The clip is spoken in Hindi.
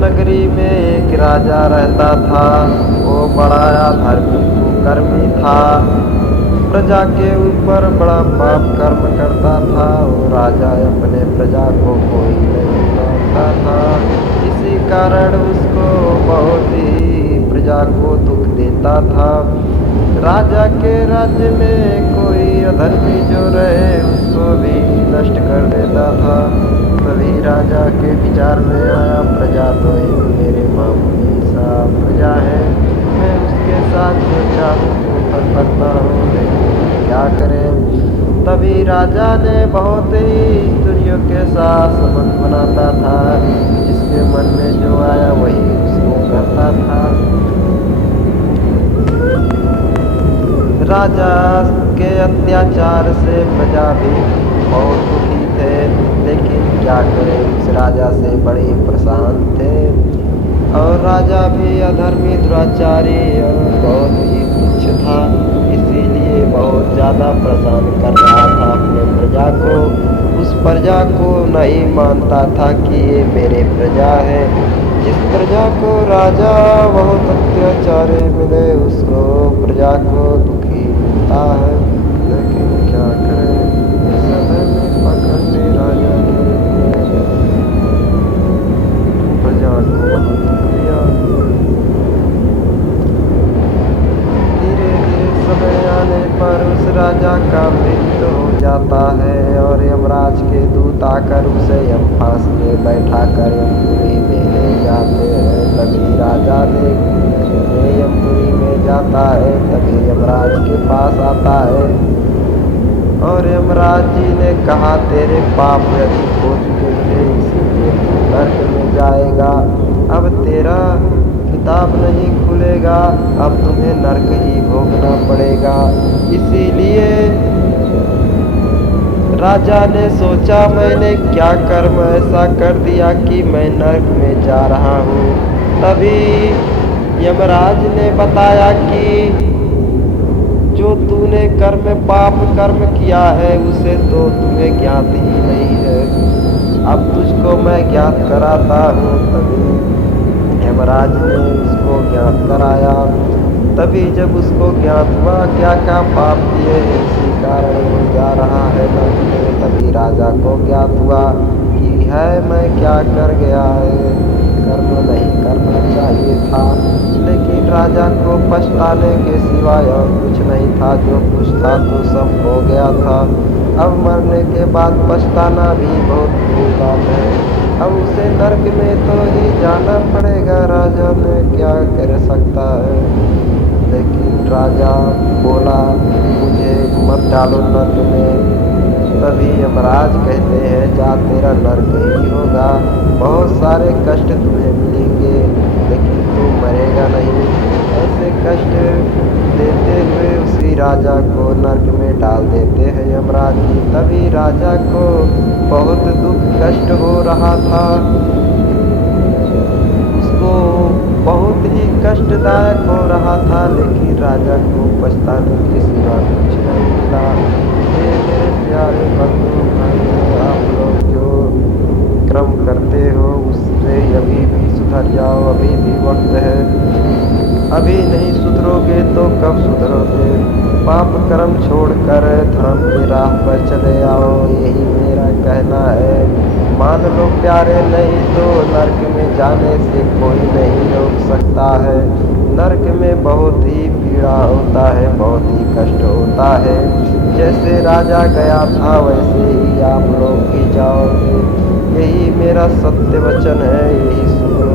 नगरी में एक राजा रहता था। वो बड़ा अधर्मी कुकर्मी था। प्रजा के ऊपर बड़ा पाप कर्म करता था। वो राजा अपने प्रजा को कोई नहीं मानता था। इसी कारण उसको बहुत ही प्रजा को दुख देता था। राजा के राज्य में कोई अधर्मी जो रहे उसको भी नष्ट कर देता था। तभी राजा के विचार में आया, प्रजा तो एक मेरे मामूली सा प्रजा है, मैं उसके साथ जो चाहूँ वो कर सकता हूँ, लेकिन क्या करें। तभी राजा ने बहुत ही स्त्रियों के साथ संबंध बनाता था। जिसके मन में जो आया वही उसको करता था। राजा के अत्याचार से प्रजा भी बहुत दुखी थे, लेकिन क्या करें, उस राजा से बड़े परेशान थे। और राजा भी अधर्मी दुराचारी और बहुत ही तुच्छ था, इसीलिए बहुत ज़्यादा परेशान कर रहा था अपने प्रजा को। उस प्रजा को नहीं मानता था कि ये मेरे प्रजा है। जिस प्रजा को राजा बहुत अत्याचारी मिले उसको प्रजा को दुखी मिलता है, लेकिन क्या करें, इस अधर्मी पाखंडी राजा ने प्रजा को बहुत दुख दिया। धीरे धीरे समय आने पर उस राजा का मृत्यु हो जाता है और यमराज के दूत आकर उसे यमफांस में बैठा कर यमपुरी में ले जाते हैं। तभी राजा ने यमपुरी में जाता है, तभी यमराज के पास आता है और यमराज जी ने कहा, तेरे पाप अधिक हो चुके थे, इसीलिए तू नर्क में जाएगा। अब तेरा किताब नहीं खुलेगा, अब तुम्हें नर्क ही भोगना पड़ेगा। इसीलिए राजा ने सोचा, मैंने क्या कर्म ऐसा कर दिया कि मैं नर्क में जा रहा हूँ। तभी यमराज ने बताया कि जो तूने पाप कर्म किया है उसे तो तुम्हें ज्ञात ही नहीं है, अब तुझको मैं ज्ञात कराता हूँ। तभी यमराज ने उसको ज्ञात कराया। तभी जब उसको ज्ञात हुआ क्या क्या पाप किए इसी कारण वो जा रहा है नर्क में, तभी राजा को ज्ञात हुआ कि है मैं क्या कर गया है, कर्म नहीं करना चाहिए था। लेकिन राजा को पछताने के सिवाय और कुछ नहीं था, जो कुछ था तो सब हो गया था। अब मरने के बाद पछताना भी बहुत बुरी बात है। अब उसे नर्क में तो ही जाना पड़ेगा, राजा ने क्या कर सकता है। लेकिन राजा बोला, मुझे मत डालो नर्क में। तभी यमराज कहते हैं, जा तेरा नर्क ही होगा, बहुत सारे कष्ट तुम्हें मिलेंगे, लेकिन तू मरेगा नहीं। ऐसे कष्ट देते हुए उसी राजा को नर्क में डाल देते हैं यमराज जी। तभी राजा को बहुत दुख कष्ट हो रहा था, उसको बहुत ही कष्टदायक हो रहा था, लेकिन राजा को पछताने के सिवा कुछ नहीं मिला। ये मेरे प्यारे बंधु भाई, आप लोग जो कर्म करते हो उससे अभी भी सुधर जाओ, अभी भी वक्त है। अभी नहीं सुधरोगे तो कब सुधरोगे। पाप कर्म छोड़कर धर्म की राह पर चले आओ, यही मेरा कहना है। मान लो प्यारे, नहीं तो नर्क में जाने से कोई नहीं रोक सकता है। नर्क में बहुत ही पीड़ा होता है, बहुत ही कष्ट होता है। जैसे राजा गया था वैसे ही आप लोग भी जाओगे, यही मेरा सत्य वचन है, यही सुनो।